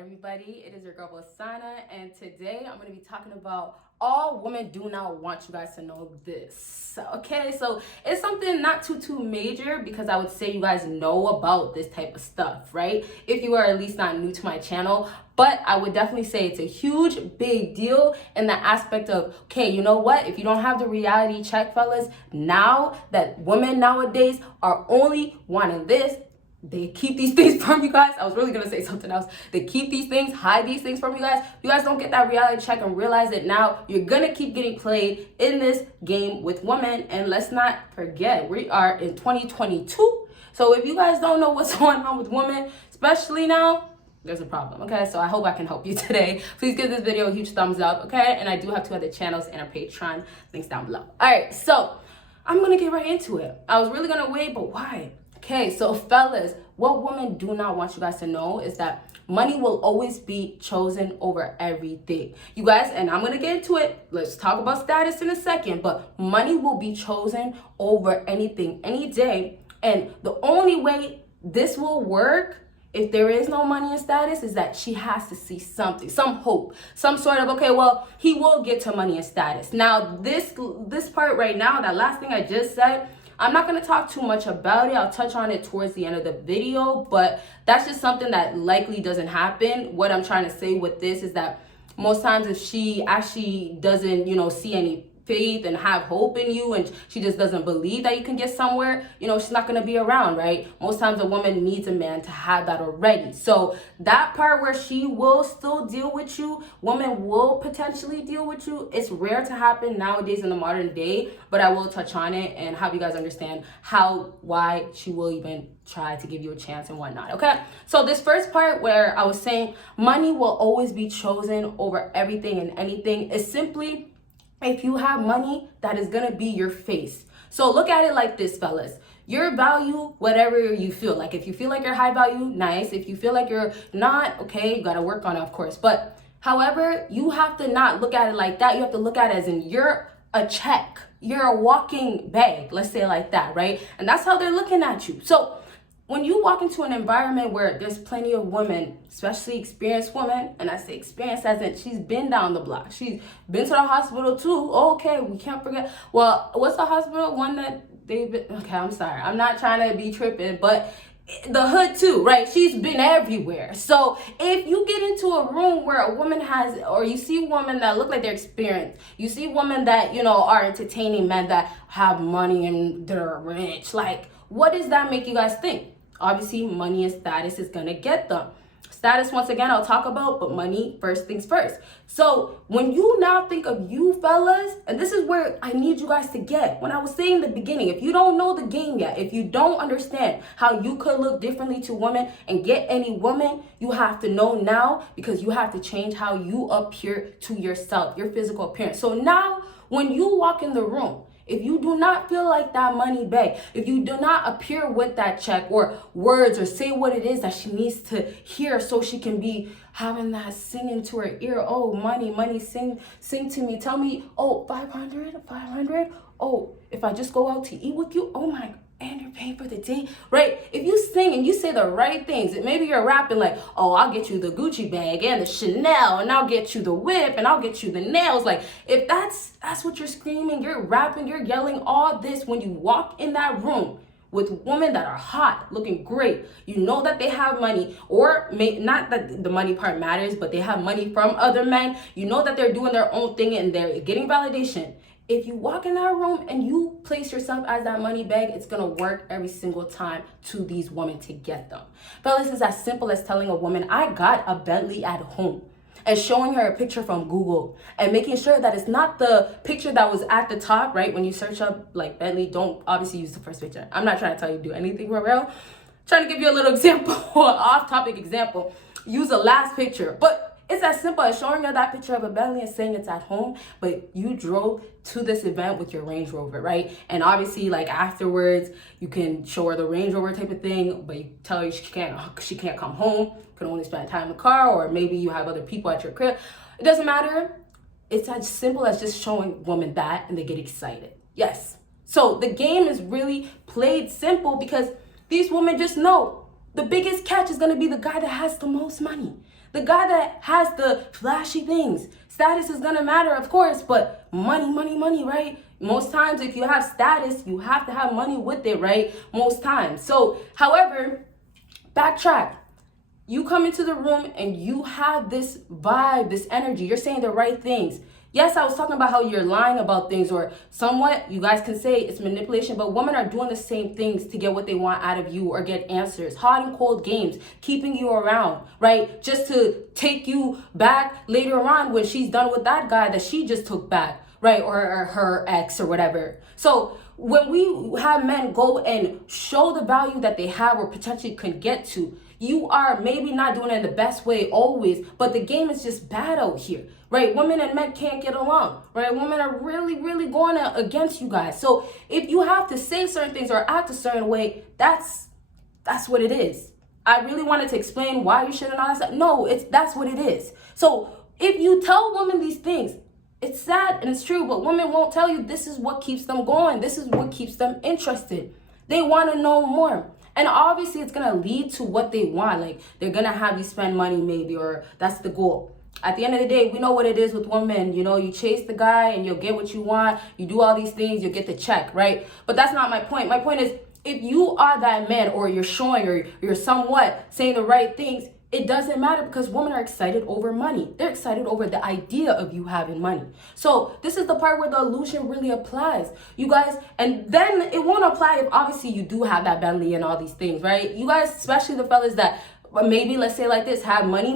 everybody? It is your girl BBossArmy, and today I'm going to be talking about all women do not want you guys to know this. Okay, so it's something not too major, because I would say you guys know about this type of stuff, right? If you are at least not new to my channel. But I would definitely say it's a huge, big deal in the aspect of, okay, you know what? If you don't have the reality check, fellas, now that women nowadays are only wanting this, they keep these things from you guys. I was really gonna say something else. They keep these things, hide these things from you guys. You guys don't get that reality check and realize that now you're gonna keep getting played in this game with women. And let's not forget, we are in 2022. So if you guys don't know what's going on with women, especially now, there's a problem, okay? So I hope I can help you today. Please give this video a huge thumbs up, okay? And I do have 2 other channels and a Patreon, links down below. All right, so I'm gonna get right into it. I was really gonna wait, but why? Okay, so fellas, what women do not want you guys to know is that money will always be chosen over everything. You guys, and I'm gonna get into it. Let's talk about status in a second, but money will be chosen over anything, any day. And the only way this will work, if there is no money and status, is that she has to see something, some hope, some sort of, okay, well, he will get to money and status. Now, this part right now, that last thing I just said, I'm not going to talk too much about it. I'll touch on it towards the end of the video, but that's just something that likely doesn't happen. What I'm trying to say with this is that most times if she actually doesn't, see any faith and have hope in you, and she just doesn't believe that you can get somewhere, she's not going to be around, right? Most times a woman needs a man to have that already. So that part where she will still deal with you, women will potentially deal with you, it's rare to happen nowadays in the modern day, but I will touch on it and have you guys understand why she will even try to give you a chance and whatnot. Okay, so this first part where I was saying money will always be chosen over everything and anything is simply, if you have money, that is gonna be your face. So look at it like this, fellas. Your value, whatever you feel. Like if you feel like you're high value, nice. If you feel like you're not, okay, you gotta work on it, of course. But however, you have to not look at it like that. You have to look at it as in you're a check. You're a walking bag, let's say it like that, right? And that's how they're looking at you. So when you walk into an environment where there's plenty of women, especially experienced women, and I say experienced as in she's been down the block. She's been to the hospital too. Okay, we can't forget. Well, what's the hospital? One that they've been, okay, I'm sorry. I'm not trying to be tripping, but the hood too, right? She's been everywhere. So if you get into a room where a woman has, or you see women that look like they're experienced, you see women that, are entertaining men that have money and they're rich, like, what does that make you guys think? Obviously, money and status is gonna get them. Status, once again, I'll talk about, but money, first things first. So when you now think of you fellas, and this is where I need you guys to get, when I was saying in the beginning, if you don't know the game yet, if you don't understand how you could look differently to women and get any woman, you have to know now, because you have to change how you appear to yourself, your physical appearance. So now, when you walk in the room, if you do not feel like that money bag, if you do not appear with that check or words or say what it is that she needs to hear so she can be having that singing to her ear, oh, money, sing to me, tell me, oh, 500, oh, if I just go out to eat with you, oh my, and you're paying for the date, right? If you sing and you say the right things, maybe you're rapping like, oh, I'll get you the Gucci bag and the Chanel, and I'll get you the whip, and I'll get you the nails. Like, if that's what you're screaming, you're rapping, you're yelling all this when you walk in that room with women that are hot, looking great, you know that they have money, or not that the money part matters, but they have money from other men, you know that they're doing their own thing and they're getting validation. If you walk in that room and you place yourself as that money bag, it's gonna work every single time to these women to get them. Fellas, it's as simple as telling a woman, I got a Bentley at home, and showing her a picture from Google and making sure that it's not the picture that was at the top, right? When you search up like Bentley, don't obviously use the first picture. I'm not trying to tell you to do anything for real. I'm trying to give you a little example, off-topic example. Use the last picture, but it's as simple as showing her that picture of a Bentley and saying it's at home, but you drove to this event with your Range Rover, right? And obviously, like afterwards, you can show her the Range Rover type of thing, but you tell her she can't come home, can only spend time in the car, or maybe you have other people at your crib. It doesn't matter. It's as simple as just showing women that, and they get excited. Yes. So the game is really played simple, because these women just know the biggest catch is going to be the guy that has the most money. The guy that has the flashy things. Status is gonna matter, of course, but money, right? Most times, if you have status, you have to have money with it, right? Most times. So, however, backtrack. You come into the room and you have this vibe, this energy. You're saying the right things. Yes, I was talking about how you're lying about things, or somewhat, you guys can say it's manipulation, but women are doing the same things to get what they want out of you or get answers. Hot and cold games, keeping you around, right? Just to take you back later on when she's done with that guy that she just took back, right? Or her ex or whatever. So when we have men go and show the value that they have or potentially could get to, you are maybe not doing it in the best way always, but the game is just bad out here, right? Women and men can't get along, right? Women are really going against you guys. So if you have to say certain things or act a certain way, that's what it is. I really wanted to explain why you shouldn't all that stuff. No, that's what it is. So if you tell women these things, it's sad and it's true, but women won't tell you this is what keeps them going. This is what keeps them interested. They want to know more. And obviously it's going to lead to what they want. Like, they're going to have you spend money maybe, or that's the goal. At the end of the day, we know what it is with women. You know, you chase the guy and you'll get what you want. You do all these things, you'll get the check, right? But that's not my point. My point is, if you are that man, or you're showing, or you're somewhat saying the right things, it doesn't matter, because women are excited over money. They're excited over the idea of you having money. So this is the part where the illusion really applies, you guys. And then it won't apply if obviously you do have that Bentley and all these things, right? You guys, especially the fellas that maybe, let's say like this, have money,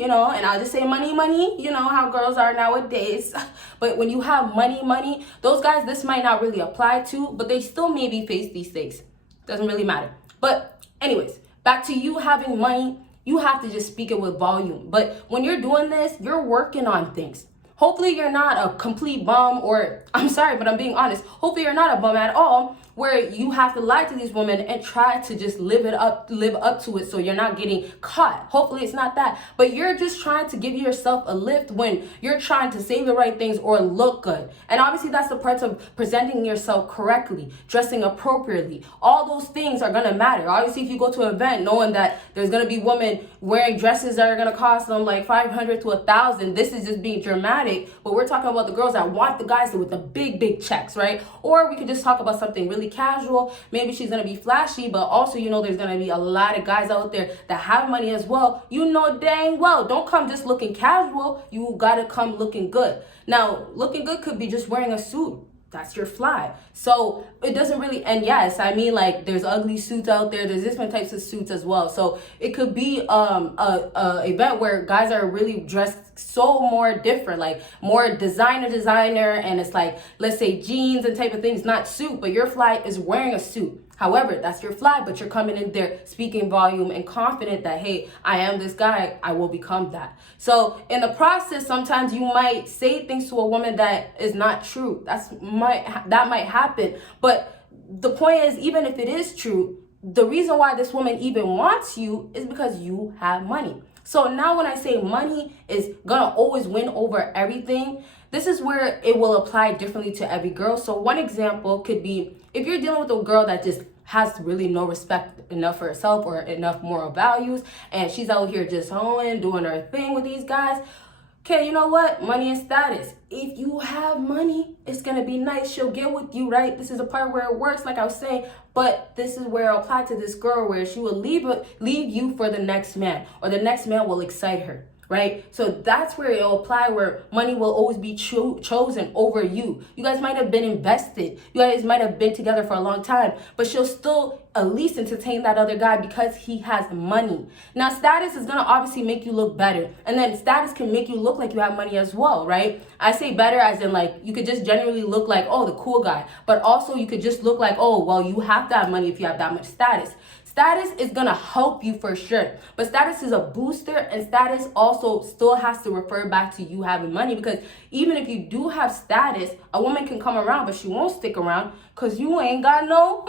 you know, and I'll just say money, you know how girls are nowadays. But when you have money, those guys, this might not really apply to, but they still maybe face these things. Doesn't really matter. But anyways, back to you having money. You have to just speak it with volume. But when you're doing this, you're working on things. Hopefully you're not a complete bum, or I'm sorry, but I'm being honest. Hopefully you're not a bum at all, where you have to lie to these women and try to just live up to it so you're not getting caught. Hopefully it's not that. But you're just trying to give yourself a lift when you're trying to say the right things or look good. And obviously that's the parts of presenting yourself correctly, dressing appropriately. All those things are gonna matter. Obviously, if you go to an event knowing that there's gonna be women wearing dresses that are gonna cost them like $500 to $1,000, this is just being dramatic. But we're talking about the girls that want the guys with the big checks, right? Or we could just talk about something really casual. Maybe she's gonna be flashy, but also, you know, there's gonna be a lot of guys out there that have money as well. You know dang well, don't come just looking casual. You gotta come looking good. Now, looking good could be just wearing a suit. That's your fly. So it doesn't really, and yes, I mean, like, there's ugly suits out there. There's different types of suits as well. So it could be a event where guys are really dressed so more different, like more designer, and it's like, let's say jeans and type of things, not suit, but your fly is wearing a suit. However, that's your fly, but you're coming in there speaking volume and confident that, hey, I am this guy, I will become that. So in the process, sometimes you might say things to a woman that is not true. That might happen. But the point is, even if it is true, the reason why this woman even wants you is because you have money. So now when I say money is gonna always win over everything, this is where it will apply differently to every girl. So one example could be, if you're dealing with a girl that just has really no respect enough for herself or enough moral values, and she's out here just hoeing, doing her thing with these guys. Okay, you know what? Money and status. If you have money, it's going to be nice. She'll get with you, right? This is a part where it works, like I was saying. But this is where it'll apply to this girl, where she will leave you for the next man, or the next man will excite her, right? So that's where it'll apply, where money will always be chosen over you. You guys might have been invested. You guys might have been together for a long time, but she'll still at least entertain that other guy because he has money. Now, status is going to obviously make you look better. And then status can make you look like you have money as well, right? I say better as in, like, you could just generally look like, oh, the cool guy. But also you could just look like, oh, well, you have to have money if you have that much status. Status is going to help you for sure. But status is a booster, and status also still has to refer back to you having money, because even if you do have status, a woman can come around, but she won't stick around because you ain't got no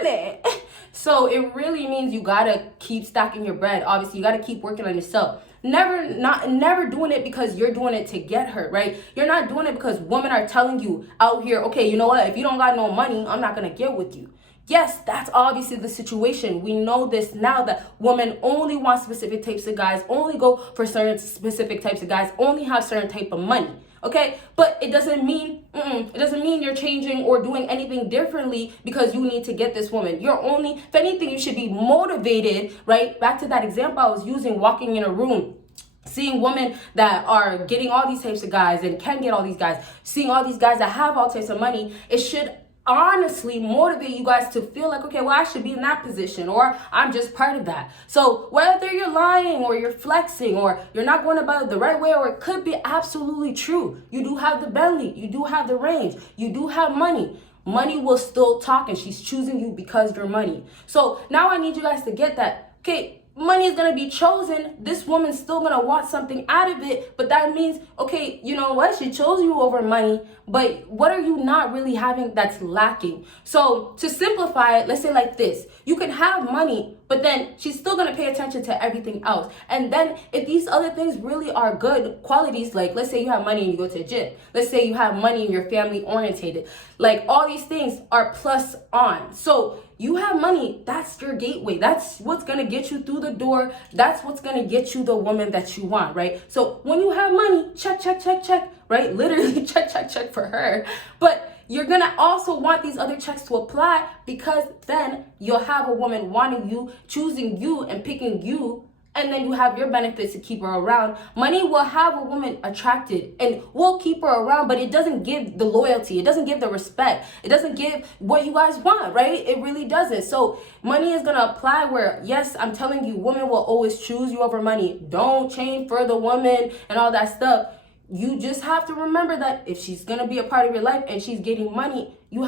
money. So it really means you got to keep stacking your bread. Obviously, you got to keep working on yourself. Never doing it because you're doing it to get her, right? You're not doing it because women are telling you out here, okay, you know what? If you don't got no money, I'm not going to get with you. Yes, that's obviously the situation. We know this now, that women only want specific types of guys, only go for certain specific types of guys, only have certain type of money. Okay, but it doesn't mean you're changing or doing anything differently because you need to get this woman. You're only, if anything, you should be motivated, right? Back to that example I was using, walking in a room, seeing women that are getting all these types of guys and can get all these guys, seeing all these guys that have all types of money. It should honestly motivate you guys to feel like, okay, well, I should be in that position, or I'm just part of that. So whether you're lying or you're flexing or you're not going about it the right way, or it could be absolutely true, you do have the Bentley, you do have the range, you do have money. Money will still talk, and she's choosing you because you're money. So now I need you guys to get that. Okay, money is going to be chosen. This woman's still going to want something out of it, but that means, okay, you know what? She chose you over money, but what are you not really having that's lacking? So to simplify it, let's say like this. You can have money, but then she's still going to pay attention to everything else. And then if these other things really are good qualities, like let's say you have money and you go to the gym. Let's say you have money and you're family orientated. Like all these things are plus on. So you have money, that's your gateway. That's what's gonna get you through the door. That's what's gonna get you the woman that you want, right? So when you have money, check, check, check, check, right? Literally check, check, check for her. But you're gonna also want these other checks to apply, because then you'll have a woman wanting you, choosing you, and picking you. And then you have your benefits to keep her around. Money will have a woman attracted and will keep her around, but it doesn't give the loyalty. It doesn't give the respect. It doesn't give what you guys want, right? It really doesn't. So money is going to apply where, yes, I'm telling you, women will always choose you over money. Don't change for the woman and all that stuff. You just have to remember that if she's going to be a part of your life and she's getting money, you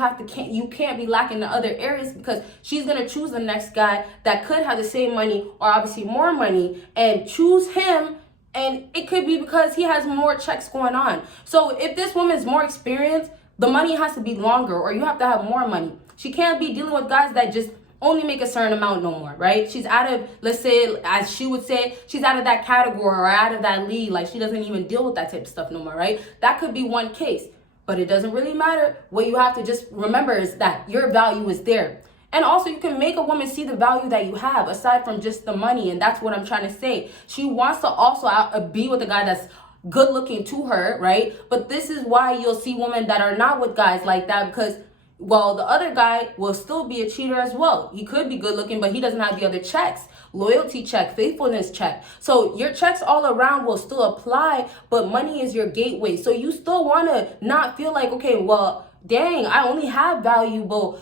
can't be lacking in other areas, because she's going to choose the next guy that could have the same money or obviously more money and choose him. And it could be because he has more checks going on. So if this woman is more experienced, the money has to be longer, or you have to have more money. She can't be dealing with guys that just only make a certain amount no more, right? She's out of, let's say, as she would say, she's out of that category or out of that league. Like, she doesn't even deal with that type of stuff no more, right? That could be one case, but it doesn't really matter. What you have to just remember is that your value is there. And also, you can make a woman see the value that you have aside from just the money. And that's what I'm trying to say. She wants to also be with a guy that's good looking to her, right? But this is why you'll see women that are not with guys like that, because, well, the other guy will still be a cheater as well. He could be good looking, but he doesn't have the other checks. Loyalty check, faithfulness check. So your checks all around will still apply, but money is your gateway. So you still want to not feel like, okay, well, dang, I'm only valuable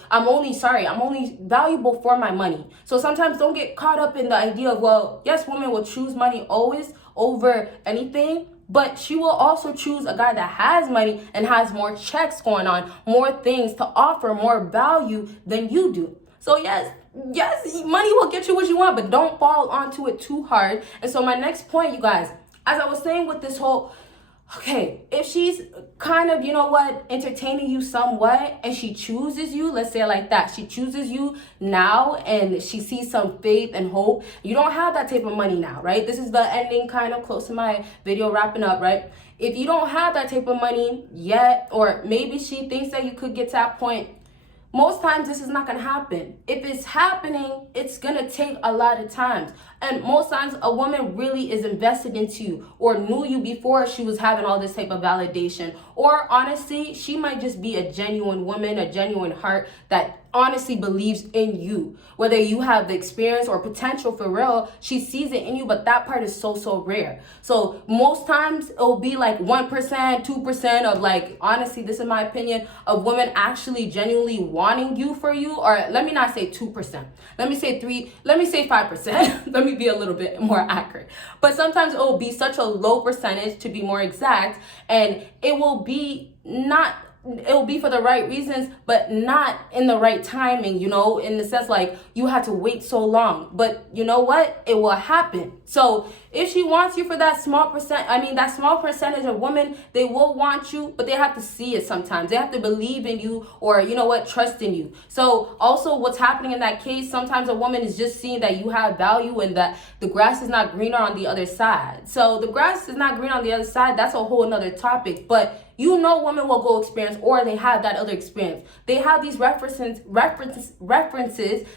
for my money. So sometimes don't get caught up in the idea of, well, yes, women will choose money always over anything, but she will also choose a guy that has money and has more checks going on, more things to offer, more value than you do. So yes, money will get you what you want, but don't fall onto it too hard. And so my next point, you guys, as I was saying with this whole, okay, if she's kind of, you know what, entertaining you somewhat and she chooses you, let's say it like that, she chooses you now and she sees some faith and hope. You don't have that type of money now, right? This is the ending, kind of close to my video wrapping up, right? If you don't have that type of money yet, or maybe she thinks that you could get to that point, most times this is not going to happen. If it's happening, it's going to take a lot of times. And most times a woman really is invested into you, or knew you before she was having all this type of validation. Or honestly, she might just be a genuine woman, a genuine heart that honestly believes in you. Whether you have the experience or potential for real, she sees it in you, but that part is so rare. So most times it'll be like 1%, 2% of, like, honestly, this is my opinion, of women actually genuinely wanting you for you. Or let me not say 2%. Let me say 5%. Let me be a little bit more accurate. But sometimes it will be such a low percentage, to be more exact, and it will be for the right reasons, but not in the right timing, in the sense like you had to wait so long. But you know what? It will happen. So If she wants you for that small percentage of women, they will want you, but they have to see it sometimes. They have to believe in you, or you know what, trust in you. So also what's happening in that case, sometimes a woman is just seeing that you have value and that the grass is not greener on the other side. So the grass is not green on the other side, that's a whole another topic. But you know, women will go experience, or they have that other experience. They have these references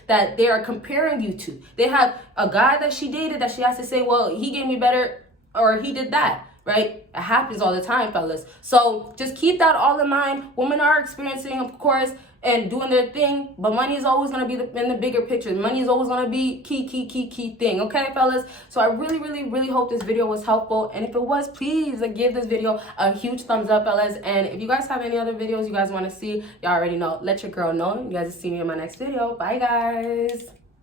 that they are comparing you to. They have a guy that she dated that she has to say, well, he gave me better, or he did that, right? It happens all the time, fellas. So just keep that all in mind. Women are experiencing, of course, and doing their thing, but money is always going to be in the bigger picture. Money is always going to be key thing, okay, fellas? So I really hope this video was helpful, and if it was, please give this video a huge thumbs up, fellas. And if you guys have any other videos you guys want to see, y'all already know, let your girl know. You guys will see me in my next video. Bye, guys.